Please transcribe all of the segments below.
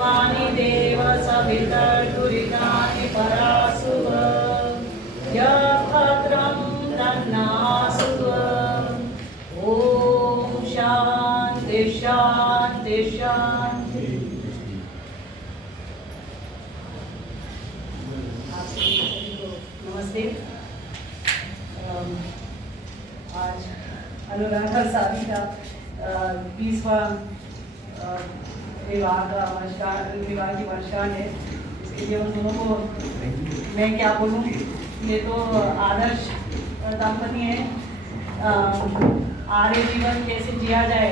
वाणी देव सवितर्दुरितानि परासुव यः भद्रं तन्नासुव। ओम शांति शांति शांति। आप सभी को नमस्ते। आज अनुराधा सावी का 20वां विवाह की वर्षगांठ है। इसके लिए उन दोनों को मैं क्या बोलूँ, ये तो आदर्श दंपति है। आर्य जीवन कैसे जिया जाए,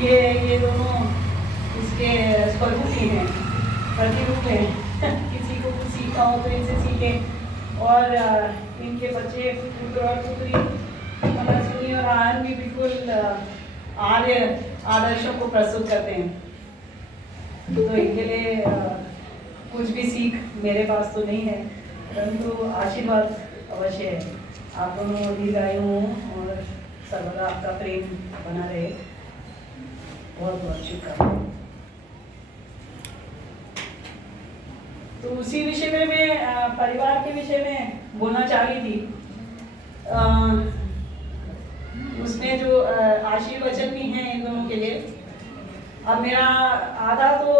ये दोनों इसके स्वरूप ही हैं, प्रतिरूप हैं। किसी को कुछ सीखा हो तो इनसे सीखे। और इनके बच्चे पुत्र और पुत्री मनस्विनी और आयन भी बिल्कुल आर्य आदर्शों को प्रस्तुत करते हैं। तो इनके लिए कुछ भी सीख मेरे पास तो नहीं है, परंतु आशीर्वाद अवश्य है। आप दोनों दीर्घायु हो और सर्वदा आपका प्रेम बना रहे। बहुत बहुत शुभकामनाएं। तो उसी विषय में मैं परिवार के विषय में बोलना चाह रही थी। उसमें जो आशीर्वचन भी हैं इन दोनों के लिए। अब मेरा आधा तो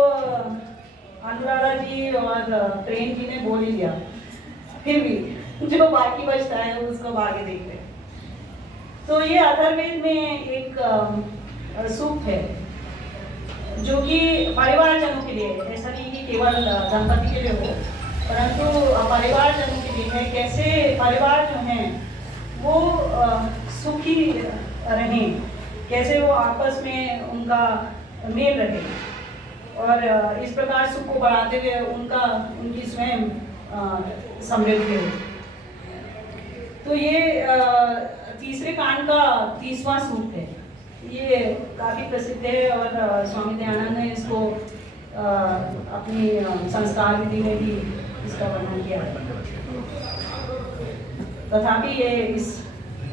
अनुराधा जी और प्रेम जी ने बोल ही दिया, फिर भी जो बाकी बचता है उसको आगे देखते हैं। तो ये अथर्ववेद में एक सूक्त है जो कि परिवारजनों के लिए, ऐसा नहीं कि केवल दंपति के लिए हो, परंतु परिवारजनों के लिए है। कैसे परिवार जो हैं वो सुखी रहें, कैसे वो आपस में उनका मेल रहे और इस प्रकार सुख को बढ़ाते हुए उनकी स्वयं समृद्धि हो। तो ये तीसरे कांड का 30वां सूक्त है। ये काफ़ी प्रसिद्ध है और स्वामी दयानंद ने इसको अपनी संस्कार विधि में भी इसका वर्णन किया है। तथापि ये इस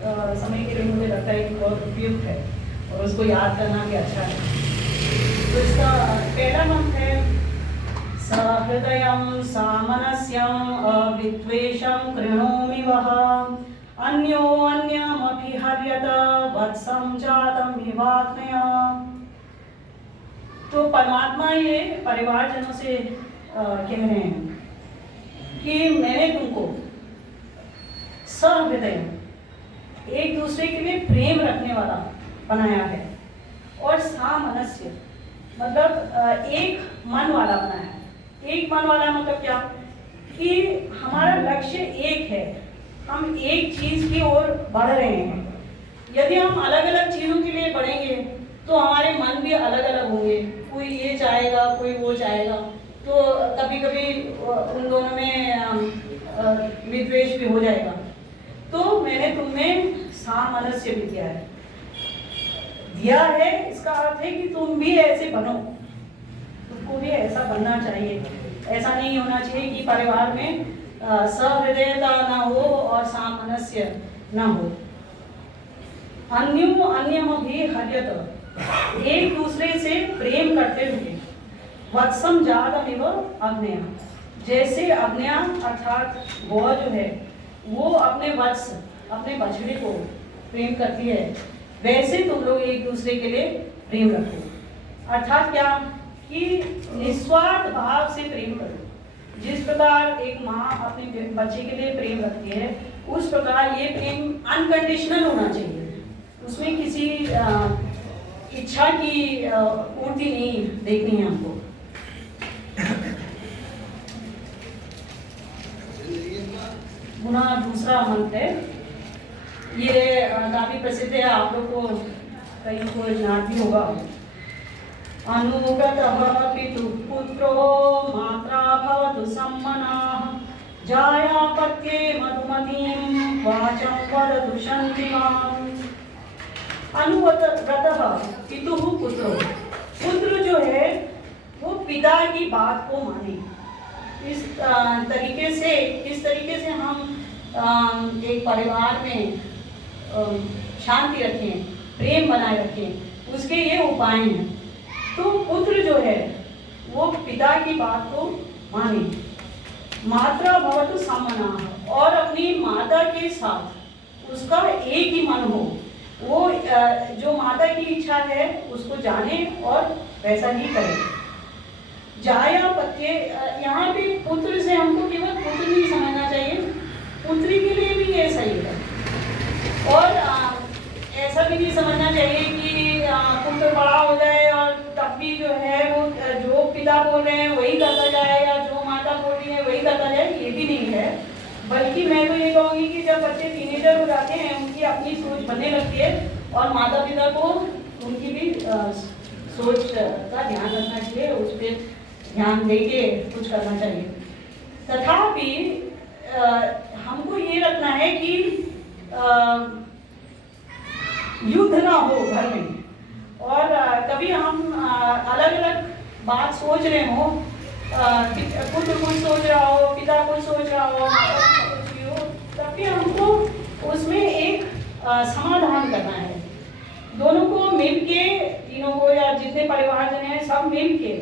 समय के लिए मुझे लगता है कि बहुत उपयुक्त है और उसको याद करना भी अच्छा है। तो इसका पहला मंत्र है सहृदयं सामनस्यं अविद्वेषं कृणोमि वः अन्योन्यमपि हर्यत वत्सं जातं विवाग्नया। तो परमात्मा ये परिवारजनों से कह रहे हैं कि मैंने तुमको सहृदय, एक दूसरे के लिए प्रेम रखने वाला बनाया है, और सामनस्य मतलब एक मन वाला बनाया है। एक मन वाला मतलब क्या, कि हमारा लक्ष्य एक है, हम एक चीज की ओर बढ़ रहे हैं। यदि हम अलग अलग चीजों के लिए बढ़ेंगे तो हमारे मन भी अलग अलग होंगे, कोई ये चाहेगा कोई वो चाहेगा, तो कभी कभी उन दोनों में विद्वेष भी हो जाएगा। तो मैंने तुम्हें सामनस्य भी दिया है। इसका अर्थ है कि तुम भी ऐसे बनो, तुमको भी ऐसा बनना चाहिए। ऐसा नहीं होना चाहिए कि परिवार में सहृदयता न हो और सामनस्य न हो। अन्यम भी हर्यत, एक दूसरे से प्रेम करते हुए, वत्सम जातमिव अग्नया, जैसे अग्नया अर्थात गौ जो है वो अपने वत्स, अपने बछड़े को प्रेम करती है, वैसे तुम लोग एक दूसरे के लिए प्रेम रखो। अर्थात क्या, कि निस्वार्थ भाव से प्रेम करो। जिस प्रकार एक माँ अपने बच्चे के लिए प्रेम रखती है, उस प्रकार ये प्रेम अनकंडीशनल होना चाहिए। उसमें किसी इच्छा की पूर्ति नहीं देखनी है हमको। पुनः दूसरा मंत्र है, ये काफी प्रसिद्ध है, आप लोग को कहीं को याद भी होगा। अनुगतः पितुः पुत्रो मात्रा भवतु सम्मनाः जायापत्ये मधुमतीं वाचं वदतु शान्तिमान्। अनुगतः पितुः पुत्रो, पुत्र जो है वो पिता की बात को माने। इस तरीके से, किस तरीके से हम एक परिवार में शांति रखें, प्रेम बनाए रखें, उसके ये उपाय हैं। तो पुत्र जो है वो पिता की बात को माने। मात्रा भवतु सम्मना, और अपनी माता के साथ उसका एक ही मन हो। वो जो माता की इच्छा है उसको जाने और वैसा ही करे। जाया पत्ये, यहाँ पे पुत्र से हमको केवल पुत्र नहीं समझना चाहिए, पुत्री के लिए भी ये सही है। और ऐसा भी नहीं समझना चाहिए कि पुत्र बड़ा हो जाए और तब भी जो है वो जो पिता बोल रहे हैं वही करता जाए या जो माता बोल रही है वही करता जाए, ये भी नहीं है। बल्कि मैं तो ये कहूँगी कि जब बच्चे टीनेजर हो जाते हैं उनकी अपनी सोच बनने लगती है और माता पिता को उनकी भी सोच का ध्यान रखना चाहिए, उस पर ध्यान दे के कुछ करना चाहिए। तथापि हमको ये रखना है कि युद्ध ना हो घर में, और कभी हम अलग अलग बात सोच रहे हो, पुत्र कुछ सोच रहा हो, पिता कुछ सोच रहा हो, तब भी हमको उसमें एक समाधान करना है। दोनों को मिलके, तीनों को या जितने परिवारजन हैं सब मिलके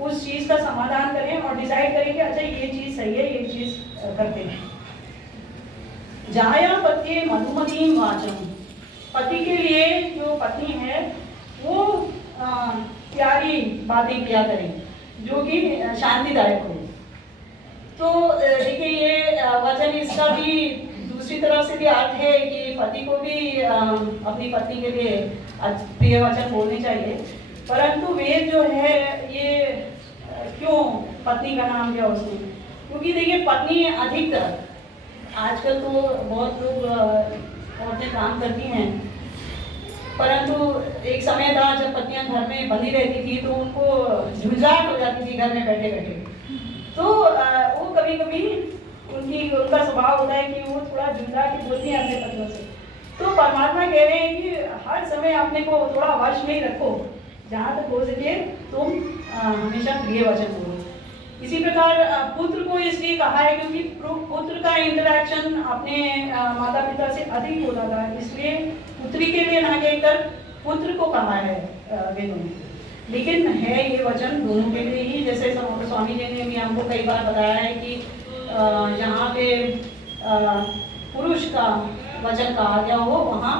उस चीज का समाधान करें और डिसाइड करें कि अच्छा ये चीज सही है, ये चीज करते हैं। जाया पत्ये मधुमती वाचम, पति के लिए जो पत्नी है वो प्यारी बातें किया करें जो कि शांतिदायक हो। तो देखिए ये वचन, इसका भी दूसरी तरफ से भी अर्थ है कि पति को भी अपनी पत्नी के लिए प्रिय वचन बोलने चाहिए। परंतु वेद जो है ये क्यों पत्नी का नाम दिया उसने? क्योंकि देखिए पत्नी अधिकतर, आजकल तो बहुत लोग औरतें काम करती हैं, परंतु एक समय था जब पत्नियां घर में बंधी रहती थी तो उनको झुंझाहट हो जाती थी घर में बैठे बैठे। तो वो कभी कभी उनका स्वभाव होता है कि वो थोड़ा झुंझा के बोलती हैं अपने पतियों से। तो परमात्मा कह रहे हैं कि हर समय अपने को थोड़ा वश में ही रखो, जहाँ तक हो सके तुम हमेशा प्रिय वचन बोलो। इसी प्रकार पुत्र को इसलिए कहा है क्योंकि पुत्र का इंटरेक्शन अपने माता पिता से अधिक होता था, इसलिए पुत्री के लिए ना कहकर पुत्र को कहा है वेदों में। लेकिन है ये वचन दोनों के लिए ही, जैसे स्वामी जी ने भी हमको कई बार बताया है कि जहाँ पे पुरुष का वचन कहा गया हो वहाँ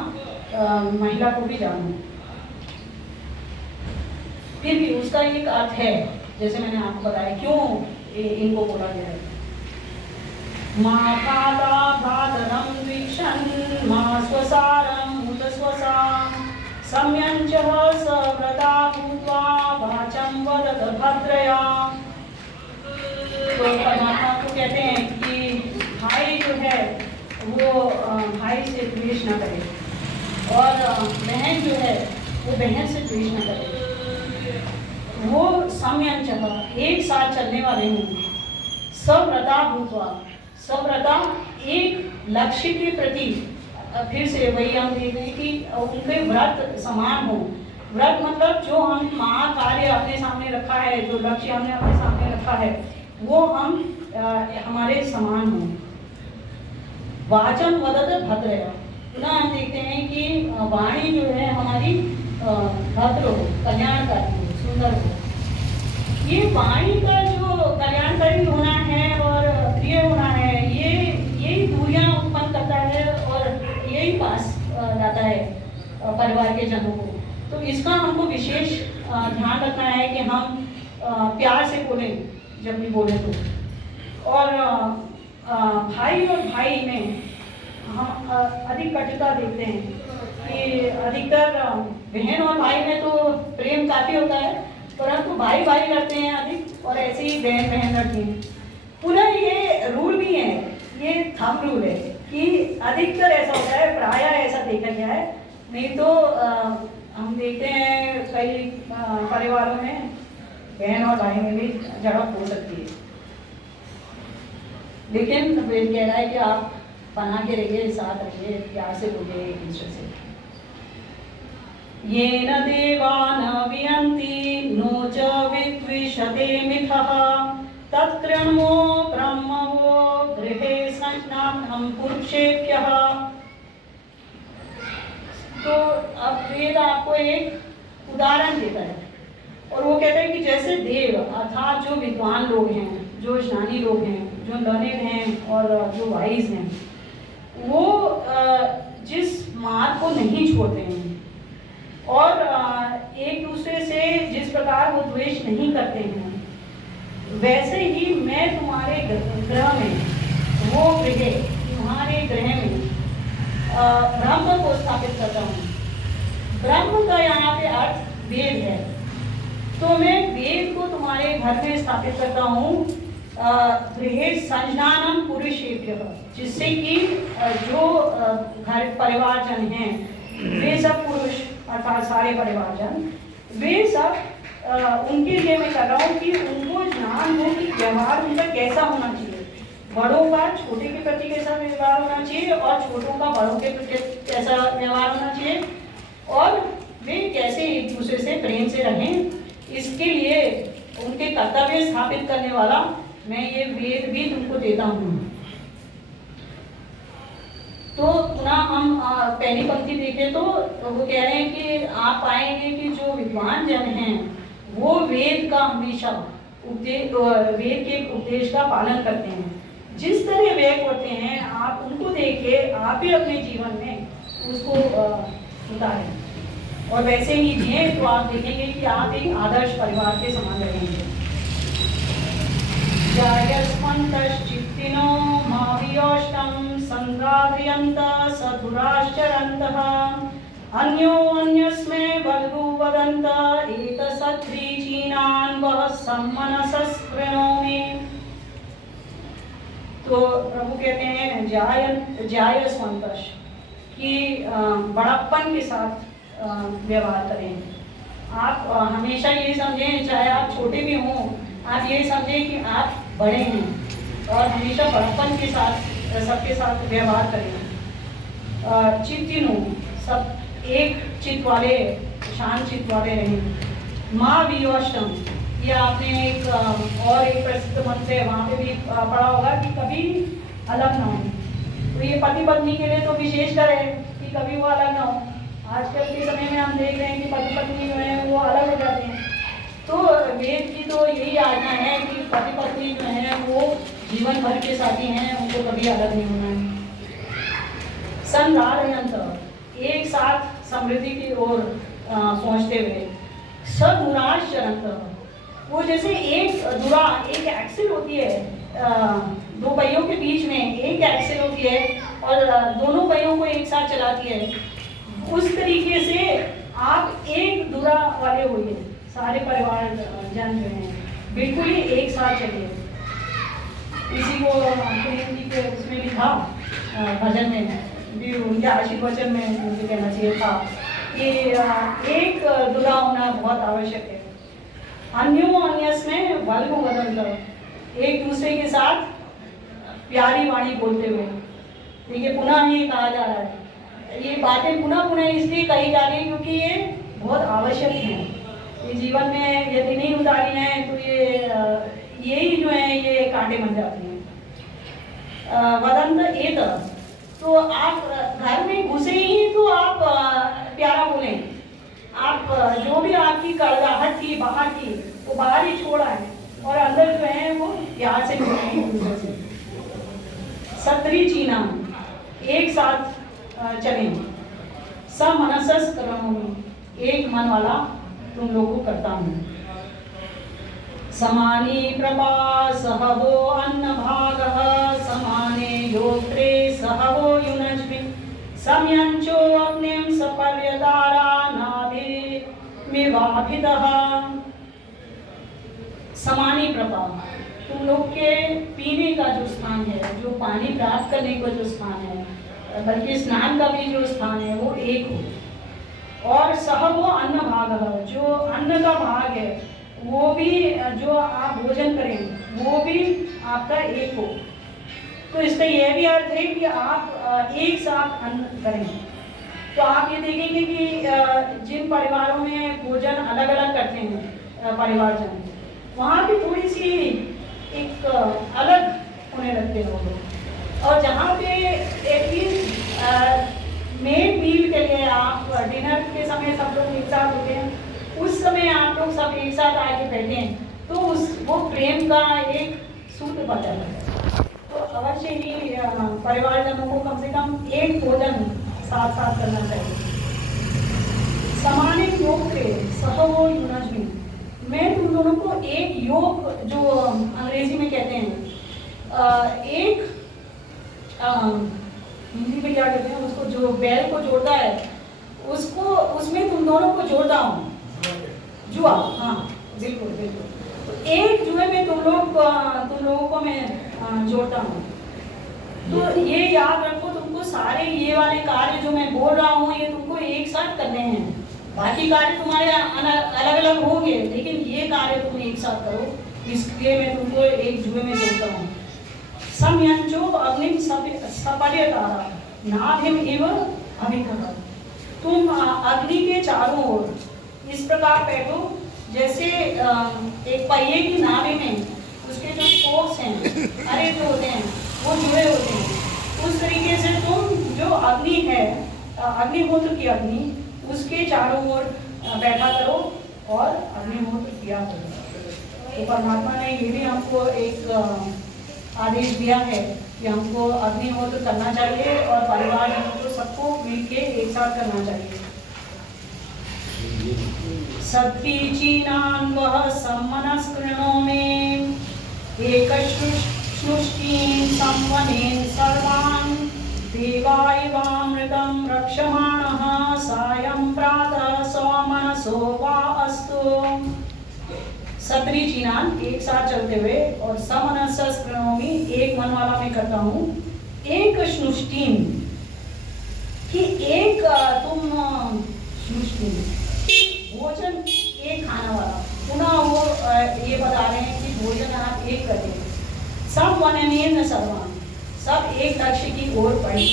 महिला को भी जानो। फिर भी उसका एक अर्थ है, जैसे मैंने आपको बताया क्यों इनको बोला गया है। माँ काला भादरम द्विक्षन् माँ स्वसारम उदस्वसा सम्यंचः सव्रता भूत्वा वाचं वदत भद्रया। तो परमात्मा को कहते हैं कि भाई जो है वो भाई से द्वेष न करे और बहन जो है वो बहन से द्वेष न करे, वो सम्यंचः एक साथ चलने वाले हों। सव्रता भूत्वा, सव्रता एक लक्ष्य के प्रति, फिर से वही हम देख रहे हैं कि उनके व्रत समान हो। व्रत मतलब जो हम महाकार्य अपने सामने रखा है, जो लक्ष्य हमने अपने सामने रखा है वो हम हमारे समान हो। वाचम वदत भद्रया, पुनः हम देखते हैं कि वाणी जो है हमारी भद्र हो, कल्याणकारी हो, सुंदर हो। ये वाणी का जो कल्याणकारी होना है और प्रिय होना है, यही दूरियां उत्पन्न करता है और यही पास लाता है परिवार के जनों को। तो इसका हमको विशेष ध्यान रखना है कि हम प्यार से बोलें जब भी बोले तो। और भाई और भाई में हम अधिक कटुता देखते हैं कि अधिकतर बहन और भाई में तो प्रेम काफ़ी होता है, परंतु भाई भाई लड़ते हैं अधिक और ऐसे ही बहन बहन लड़ती हैं। पुनः ये रूल भी है, ये थंब रूल है कि अधिकतर ऐसा होता है, प्रायः ऐसा देखा गया है। नहीं तो हम देखते हैं कई परिवारों में बहन और भाई में भी झड़प हो सकती है। लेकिन वेद कह रहा है कि आप बना के रहिए, साथ रहिए, प्यार से बोलिए एक दूसरे से। येन देवा न वियन्ति नो च विद्विषते मिथः तत्कृण्वो ब्रह्मवो गृहे संज्ञानं पुरुषेभ्यः। तो अब वेद आपको एक उदाहरण देता है और वो कहते हैं कि जैसे देव अर्थात जो विद्वान लोग हैं, जो ज्ञानी लोग हैं, जो लर्नेड हैं और जो वाइज हैं, वो जिस मार्ग को नहीं छोड़ते हैं और एक दूसरे से जिस प्रकार वो द्वेष नहीं करते हैं, वैसे ही मैं तुम्हारे ग्रह में, वो ग्रह तुम्हारे ग्रह में ब्रह्म को स्थापित करता हूँ। ब्रह्म का यहाँ पे अर्थ वेद है, तो मैं वेद को तुम्हारे घर में स्थापित करता हूँ गृहे संज्ञानम पुरुषेभ्यः, जिससे कि जो घर परिवारजन हैं वे सब पुरुष अर्थात सारे परिवारजन, वे सब उनके लिए मैं कर रहा हूँ कि उनको ज्ञान हो कि व्यवहार उनका कैसा होना चाहिए, बड़ों का छोटे के प्रति कैसा व्यवहार होना चाहिए और छोटों का बड़ों के प्रति कैसा व्यवहार होना चाहिए, और वे कैसे एक दूसरे से प्रेम से रहें। इसके लिए उनके कर्तव्य स्थापित करने वाला मैं ये वेद भी तुमको देता हूँ। तो पुनः हम पहली पंक्ति देखें तो वो कह रहे हैं कि आप पाएंगे कि जो विद्वान जन हैं वो वेद का हमेशा वेद के उपदेश का पालन करते हैं। जिस तरह वे करते हैं आप उनको देखिए, आप भी अपने जीवन में उसको उतारें और वैसे ही जिए, तो आप देखेंगे कि आप एक आदर्श परिवार के समान रहेंगे। जायस्मन्तश्चित्तिनो मावियोष्टं संगाद्रियन्त सधुराश्चरन्तः अन्योन्यस्मै बल्गु वदन्त एतसद्रीचीनान् वः सम्मनसस्कृणोमि। तो प्रभु कहते हैं जायस्मन्तश् कि बड़प्पन के साथ व्यवहार करें। आप हमेशा ये समझें, चाहे आप छोटे भी हों, आप ये समझें कि आप बड़े हैं और हमेशा बड़प्पन के साथ सबके साथ व्यवहार करें। चित्तिनो सब एक चित्त वाले, शांत चित्त वाले रहें। माँ वियोष्टम, ये आपने एक और एक प्रसिद्ध मंत्र है, वहाँ पे भी पढ़ा होगा कि कभी अलग ना हो। तो ये पति पत्नी के लिए तो विशेषकर है कि कभी वो अलग ना हो। आजकल के समय में हम देख रहे हैं कि पति पत्नी जो है वो अलग हो जाते हैं। तो वेद की तो यही आज्ञा है कि पति पत्नी जो है वो जीवन भर के साथी हैं, उनको कभी अलग नहीं होना है। संधारयंत, एक साथ समृद्धि की ओर पहुंचते हुए। सधुराश्चरंत, वो जैसे एक धुरा, एक एक्सिल होती है, दो पहियों के बीच में एक एक्सिल होती है और दोनों पहियों को एक साथ चलाती है, उस तरीके से आप एक धुरा वाले होइए। सारे परिवार जन जो हैं बिल्कुल ही एक साथ चलिए। इसी को प्रेम जी के उसमें लिखा भजन में भी, उनके आशीर्वचन में मुझे कहना चाहिए था कि एक धुरा होना बहुत आवश्यक है। अन्योन्यस्मै बल्गु वदन्त, एक दूसरे के साथ प्यारी वाणी बोलते हुए। देखिए पुनः ये कहा जा रहा है, ये बातें पुनः पुनः इसलिए कही जा रही है क्योंकि ये बहुत आवश्यक है। ये जीवन में यदि नहीं उतारी हैं तो ये यही जो है ये कांटे बन जाती हैं। वदंत एत, तो आप घर में घुसे ही तो आप प्यारा बोलें। आप जो भी आपकी कड़वाहट थी बाहर की वो बाहर ही छोड़ा है और अंदर जो है वो प्यार से बोलें। सत्री चीना, एक साथ चलें। समनसस करोमि, एक मन वाला तुम लोगों को करता हूँ। समानी प्रभा सहवो अन्न भागः समाने योत्रे सहवो युनज्मि समयंचो अग्निं सपर्यदारा नाभि मिवाभिदः। समानी प्रभा, तुम लोग के पीने का जो स्थान है, जो पानी प्राप्त करने का जो स्थान है, बल्कि स्नान का भी जो स्थान है वो एक हो। और सह वो अन्न भाग, जो अन्न का भाग है वो भी, जो आप भोजन करें वो भी आपका एक हो। तो इसका यह भी अर्थ है कि आप एक साथ अन्न करें। तो आप ये देखेंगे कि जिन परिवारों में भोजन अलग अलग करते हैं परिवारजन, वहाँ भी थोड़ी सी एक अलग होने लगते हैं वो लोग। और जहाँ पे एटलीस्ट मेन मील के लिए आप डिनर के समय सब लोग एक साथ होते हैं, उस समय आप लोग सब एक साथ आके बैठे हैं तो वो प्रेम का एक सूत्र बन जाता है। तो अवश्य ही परिवारजनों को कम से कम एक भोजन साथ साथ करना चाहिए। समाने योग के सहवो युनज्मी, मैं तुम दोनों को एक योग, जो अंग्रेजी में कहते हैं एक हिंदी में क्या कहते हैं उसको, जो बैल को जोड़ता है उसको, उसमें तुम दोनों को जोड़ता हूँ, जुआ। हाँ बिल्कुल बिल्कुल, तो एक जुए में तुम लोगों को मैं जोड़ता हूँ। तो ये याद रखो, तुमको सारे ये वाले कार्य जो मैं बोल रहा हूँ ये तुमको एक साथ करने हैं। बाकी कार्य तुम्हारे अलग अलग होंगे, लेकिन ये कार्य तुम एक साथ करो, इसलिए मैं तुमको एक जुए में जोड़ता हूँ। समयंचो अग्निम सपर्यतारा नाभिम इव अभिकः, तुम अग्नि के चारों ओर इस प्रकार बैठो जैसे एक पहिए की नाभि में उसके जो स्पोक्स हैं, अरे जो होते हैं वो जुड़े होते हैं, उस तरीके से तुम जो अग्नि है, अग्निहोत्र की अग्नि, उसके चारों ओर बैठा करो और अग्निहोत्र किया करो। तो परमात्मा ने ये भी हमको एक आदेश दिया है कि हमको अग्निहोत्र करना चाहिए और परिवार को सबको मिलके एक साथ करना चाहिए। सत्रीचीनान् वह सम्मनस्कृणो में एकश्नुष्टीं संवनेन सर्वान् देवायवामृतं रक्षमाणः सायं प्रातः स्वमनसो वा अस्तु। सत्रीचीनान्, एक साथ चलते हुए, और समनस्कृणोमि, एक मन वाला मैं करता हूँ, एक श्नुष्टीं, कि एक तुम भोजन एक खाना वाला, पुनः वो ये बता रहे हैं कि भोजन आप एक करते हैं। सब वननेन सर्वान्, सब एक लक्ष्य की ओर बढ़े।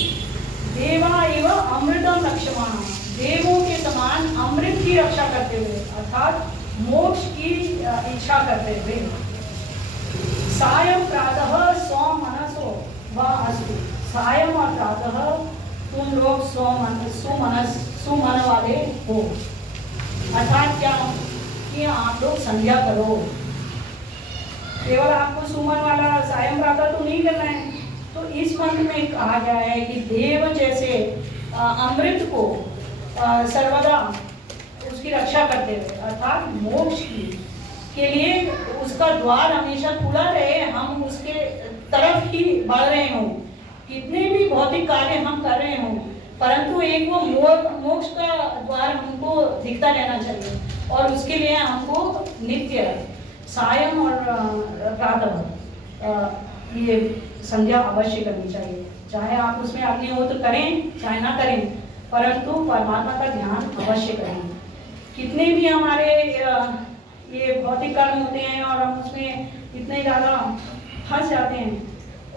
देवा एवं अमृतम रक्षमाण, देवों के समान अमृत की रक्षा करते हुए, अर्थात मोक्ष की इच्छा करते हुए। सायं प्रातः स्वमनसो वा अस्तु, सायं और प्रातः तुम लोग सुमन वाले हो, अर्थात क्या कि आप लोग संध्या करो। केवल आपको सुमन वाला सायं प्रातः तो नहीं करना है। तो इस मंत्र में कहा गया है कि देव जैसे अमृत को सर्वदा उसकी रक्षा करते हुए, अर्थात मोक्ष के लिए उसका द्वार हमेशा खुला रहे, हम उसके तरफ ही बढ़ रहे हों, कितने भी भौतिक कार्य हम कर रहे हों, परंतु एक वो मोक्ष का द्वार हमको दिखता रहना चाहिए, और उसके लिए हमको नित्य सायं और प्रातः ये संध्या अवश्य करनी चाहिए। चाहे आप उसमें अग्निहोत्र करें चाहे ना करें, परंतु परमात्मा का ध्यान अवश्य करें। कितने भी हमारे ये भौतिक कर्म होते हैं और हम उसमें इतने ज़्यादा फंस जाते हैं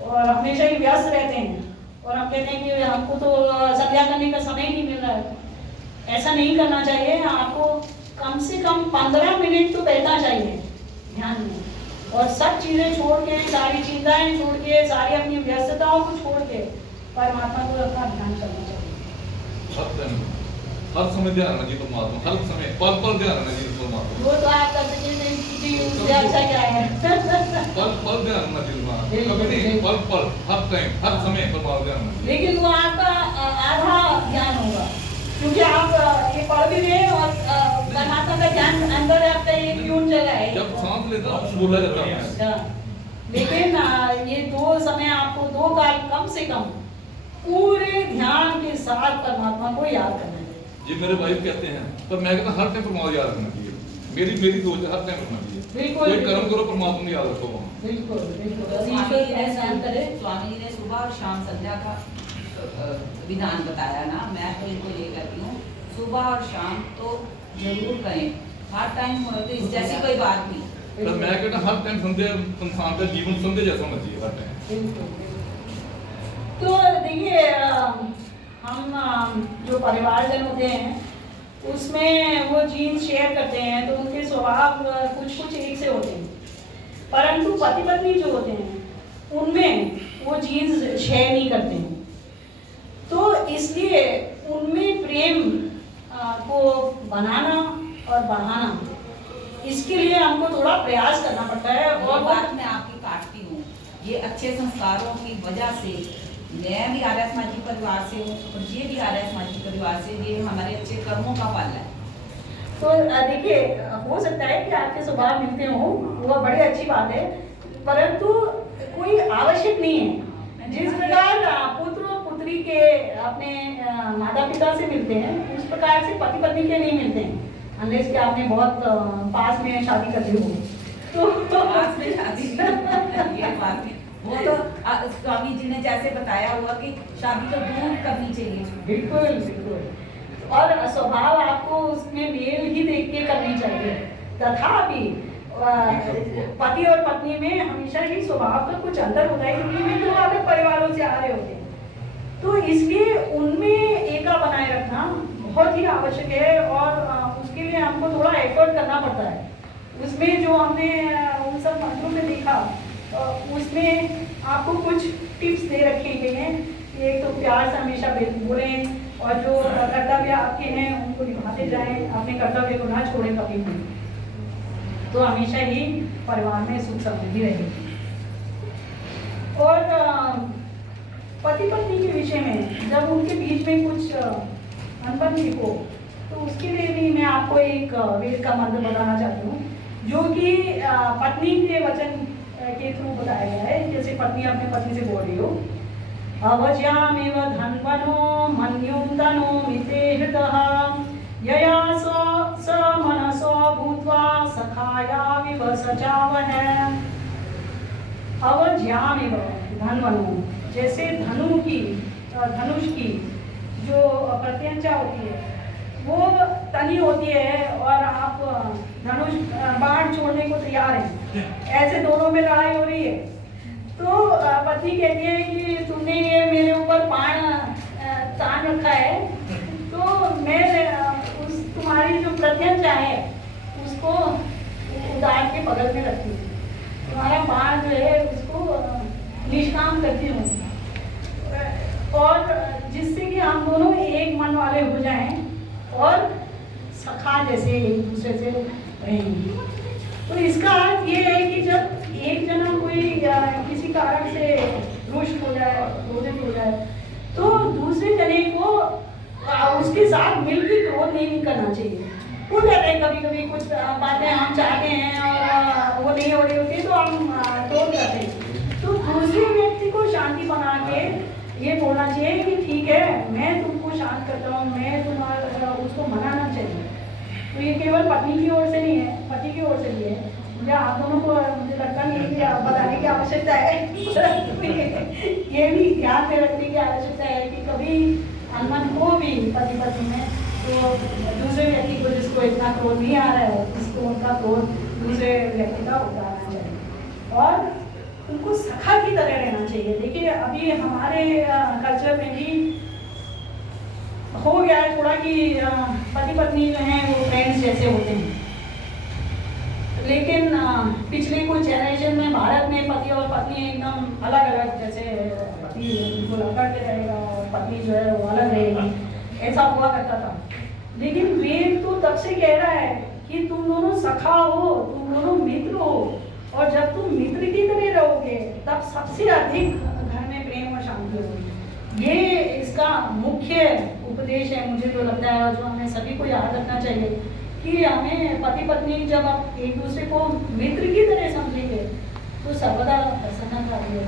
और हमेशा ही व्यस्त रहते हैं, और हम कहते हैं कि हमको तो संध्या करने का समय नहीं मिल रहा है। ऐसा नहीं करना चाहिए। आपको कम से कम 15 मिनट तो बैठना चाहिए ध्यान में, और सब चीज़ें छोड़ के, सारी चिंताएं छोड़ के, सारी अपनी व्यस्तताओं को छोड़ के परमात्मा को अपना ध्यान करना चाहिए। हर समय ध्यान रखिए परमात्मा, हर समय पल पल ध्यान रखिए परमात्मा। वो तो आप कर सकते हैं कि उससे अच्छा क्या है। पल पल ध्यान रखिए परमात्मा, कभी नहीं, पल पल, हर टाइम, हर समय परमात्मा ध्यान रखिए। लेकिन वो आपका आधा ध्यान होगा, क्योंकि आप ये पढ़ भी रहे हैं और परमात्मा का ध्यान अंदर आपका ये ट्यून जगह है। जब सांस लेता हूँ बोला जाता है। लेकिन ये दो समय आपको 2 काल कम से कम पूरे ध्यान के साथ परमात्मा को याद करना है। ये मेरे भाई कहते हैं, पर मैं कहता हर टाइम परमात्मा याद रखना चाहिए। मेरी सोच है हर टाइम रखना चाहिए। बिल्कुल, कोई कर्म करो परमात्मा को याद रखो वहाँ। बिल्कुल बिल्कुल। स्वामी जी ने सुबह और शाम संध्या का विधान बताया ना, मैं तो इनको ये कहती हूँ सुबह और शाम तो जरूर करें, हर टाइम तो जैसी कोई बात नहीं। तो मैं कहता हर टाइम संध्या, इंसान का जीवन संध्या जैसा होना चाहिए हर टाइम। तो देखिए हम जो परिवारजन होते हैं उसमें वो जीन्स शेयर करते हैं, तो उनके स्वभाव कुछ कुछ एक से होते हैं, परंतु पति पत्नी जो होते हैं उनमें वो जीन्स शेयर नहीं करते हैं। तो इसलिए उनमें प्रेम को बनाना और बढ़ाना इसके लिए हमको थोड़ा प्रयास करना पड़ता है। और और बात मैं आपकी काटती हूँ, ये अच्छे संस्कारों की वजह से मैं भी आर्य समाजी परिवार से हूँ और ये भी आर्य समाजी परिवार से, ये हमारे अच्छे कर्मों का फल है। तो देखिए, हो सकता है कि आपके स्वभाव मिलते हों, वो बड़ी अच्छी बात है, परंतु कोई आवश्यक नहीं है। जिस प्रकार पुत्र और पुत्री के अपने माता पिता से मिलते हैं, उस प्रकार से पति पत्नी के नहीं मिलते हैं, अनलेस कि आपने बहुत पास में शादी कर ली हो। तो आज में शादी ये बात है, वो तो स्वामी जी ने जैसे बताया हुआ कि शादी तो दूर करनी चाहिए। बिल्कुल बिल्कुल, और स्वभाव आपको उसमें मेल ही देख के करनी चाहिए। तथापि पति और पत्नी में हमेशा ही स्वभाव का कुछ अंतर होता है, क्योंकि वे दो अलग परिवारों से आ रहे होते हैं। तो इसलिए उनमें एका बनाए रखना बहुत ही आवश्यक है, और उसके लिए हमको थोड़ा एफर्ट करना पड़ता है। उसमें जो हमने उन सब मंत्रों में देखा, उसमें आपको कुछ टिप्स दे रखे गए हैं। एक तो प्यार से हमेशा बोलें, और जो कर्तव्य आपके हैं उनको निभाते जाएं, अपने कर्तव्य को ना छोड़ें कभी भी, तो हमेशा ही परिवार में सुख समृद्धि रहेगी। और पति पत्नी के विषय में जब उनके बीच में कुछ अनबन हो, तो उसके लिए भी मैं आपको एक वेद का मंत्र बताना चाहती हूँ, जो कि पत्नी के वचन के थ्रू बताया गया है। जैसे पत्नी अपने पति से बोल रही हो, अवज्यामेव धन्वनो मन्युं तनो मिते हृतः यया स मनसो भूत्वा सखायाविव सचावः। अवज्यामेव धन्वनो, जैसे धनुष की जो प्रत्यंचा होती है वो तनी होती है, और आप धनुष बाण छोड़ने को तैयार हैं, ऐसे दोनों में लड़ाई हो रही है। तो पत्नी कहती है कि तुमने ये मेरे ऊपर बाण तान रखा है, तो मैं उस तुम्हारी जो प्रत्यंचा है उसको उतार के बगल में रखती हूँ, तुम्हारा बाण जो है उसको निष्काम करती हूँ, और जिससे कि हम दोनों एक मन वाले हो जाएं और सखा जैसे एक दूसरे से रहेंगे। तो इसका अर्थ ये है कि जब एक जना कोई किसी कारण से रुष्ट हो जाए, क्रोधित हो जाए, तो दूसरे जने को उसके साथ मिलकर क्रोध नहीं करना चाहिए। हो जाता है कभी कभी कुछ बातें हम चाहते हैं और वो नहीं हो रही होती, तो हम क्रोध करते हैं। तो दूसरे व्यक्ति को शांति बना के ये बोलना चाहिए कि ठीक है, मैं तुमको शांत करता हूँ, मैं तुम्हारा उसको मनाना चाहिए। तो ये केवल पत्नी की ओर से नहीं है, पति की ओर से भी है। मुझे आप दोनों को मुझे लगता नहीं है कि बताने की आवश्यकता है। ये भी ध्यान में रखने की आवश्यकता है कि कभी अनबन हो भी पति पत्नी में, तो दूसरे व्यक्ति को जिसको इतना क्रोध नहीं आ रहा है, उसको उनका क्रोध दूसरे व्यक्ति का उतारना चाहिए और उनको सखा की तरह रहना चाहिए। देखिए अभी हमारे कल्चर में भी हो गया है थोड़ा कि पति पत्नी जो हैं वो फ्रेंड्स जैसे होते हैं, लेकिन पिछले कुछ जनरेशन में भारत में पति और पत्नी एकदम अलग अलग, जैसे पति बिल्कुल अलग रहेगा और पत्नी जो है वो अलग रहेगी, ऐसा हुआ करता था। लेकिन वेद तो तब से कह रहा है कि तुम दोनों सखा हो, तुम दोनों मित्र हो, और जब तुम मित्र की तरह रहोगे तब सबसे अधिक घर में प्रेम और शांति होगी। ये इसका मुख्य उपदेश है, मुझे तो लगता है, और जो हमें सभी को याद रखना चाहिए कि हमें पति पत्नी जब आप एक दूसरे को मित्र की तरह समझेंगे तो सर्वदा प्रसन्नता होगी।